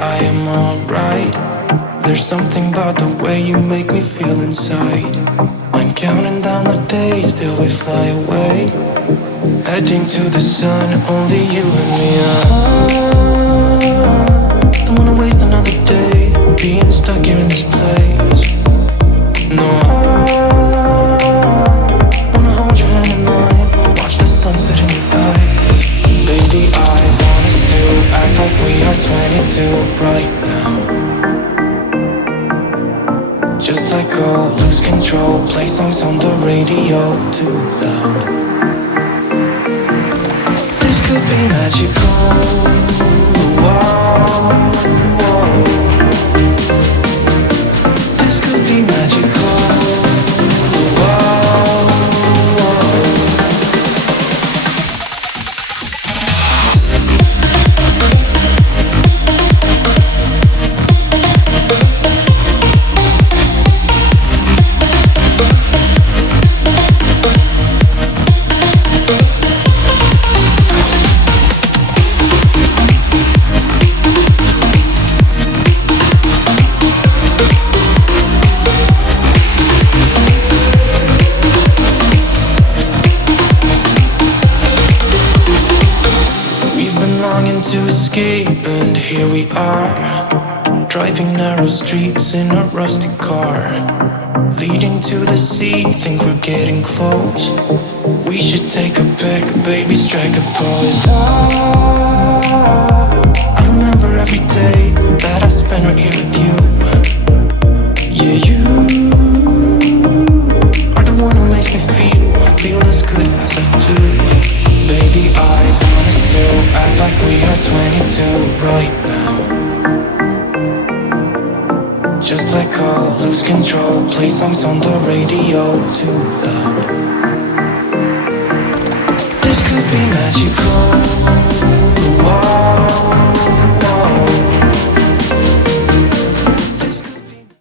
I am alright. There's something about the way you make me feel inside. I'm counting down the days till we fly away, heading to the sun, only you and me. Don't wanna waste another day being stuck here in this place. No, I wanna hold your hand in mine, watch the sunset in your eyes. Baby, I want us to act like we are 22 right now. Just let go, lose control, play songs on the radio too loud. This could be magical. Whoa, whoa. This could be magical. Whoa, whoa. To escape, and here we are, driving narrow streets in a rusty car, leading to the sea. Think we're getting close. We should take a pic, baby, strike a pose. I remember every day that I spent right here with you. Yeah, you are the one who makes me feel as good as I do. Baby, I want us to act like we are 22 right now. Just let go, lose control, play songs on the radio too loud. This could be magical.